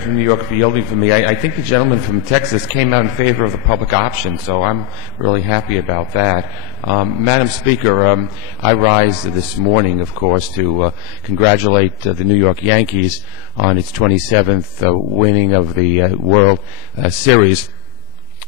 from New York for yielding for me. I think the gentleman from Texas came out in favor of the public option, so I'm really happy about that. Madam Speaker, I rise this morning, of course, to congratulate the New York Yankees on its 27th winning of the World Series.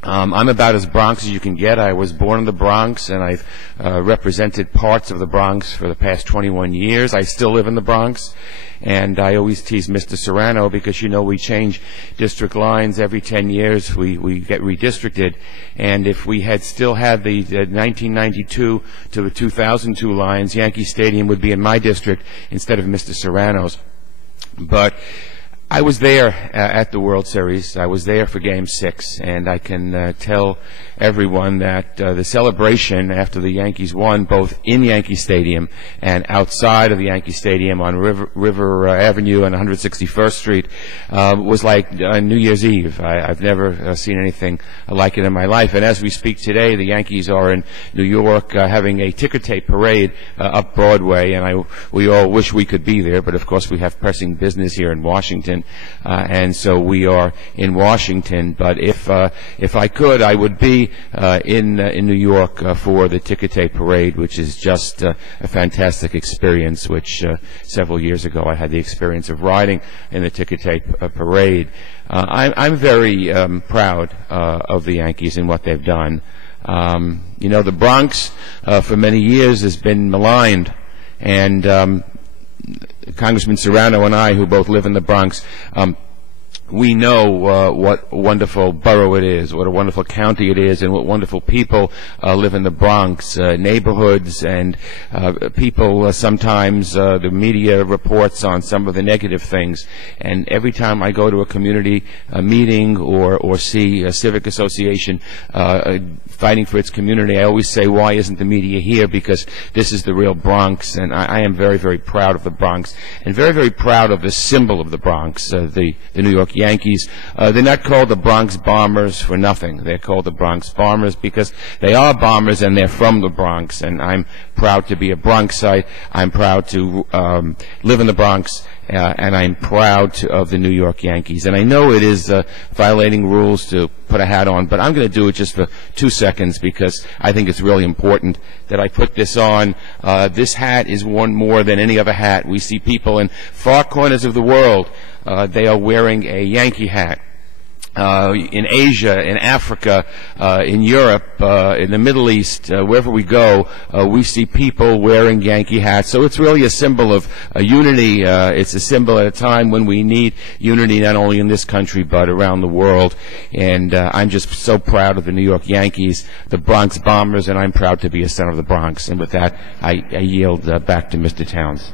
I'm about as Bronx as you can get. I was born in the Bronx, and I've represented parts of the Bronx for the past 21 years. I still live in the Bronx, and I always tease Mr. Serrano because, you know, we change district lines every 10 years. We get redistricted, and if we had still had the 1992 to the 2002 lines, Yankee Stadium would be in my district instead of Mr. Serrano's. But I was there at the World Series. I was there for Game 6, and I can tell everyone that the celebration after the Yankees won, both in Yankee Stadium and outside of the Yankee Stadium on River Avenue and 161st Street, was like New Year's Eve. I've never seen anything like it in my life. And as we speak today, the Yankees are in New York having a ticker tape parade up Broadway, and we all wish we could be there, but of course we have pressing business here in Washington. And so we are in Washington. But if I could, I would be in New York for the ticker tape parade, which is just a fantastic experience. Which several years ago I had the experience of riding in the ticker tape parade. I'm very proud of the Yankees and what they've done. You know, the Bronx for many years has been maligned, and Congressman Serrano and I, who both live in the Bronx, we know what a wonderful borough it is, what a wonderful county it is, and what wonderful people live in the Bronx, neighborhoods, and people sometimes the media reports on some of the negative things. And every time I go to a community meeting or see a civic association fighting for its community, I always say, why isn't the media here? Because this is the real Bronx, and I am very, very proud of the Bronx, and very, very proud of the symbol of the Bronx, the New York Yankees. They're not called the Bronx Bombers for nothing. They're called the Bronx Bombers because they are bombers and they're from the Bronx. And I'm proud to be a Bronxite. I'm proud to live in the Bronx, and I'm proud of the New York Yankees. And I know it is violating rules to put a hat on, but I'm going to do it just for 2 seconds because I think it's really important that I put this on. This hat is worn more than any other hat. We see people in far corners of the world. They are wearing a Yankee hat. In Asia, in Africa, in Europe, in the Middle East, wherever we go, we see people wearing Yankee hats. So it's really a symbol of unity. It's a symbol at a time when we need unity not only in this country but around the world. And I'm just so proud of the New York Yankees, the Bronx Bombers, and I'm proud to be a son of the Bronx. And with that, I yield back to Mr. Towns.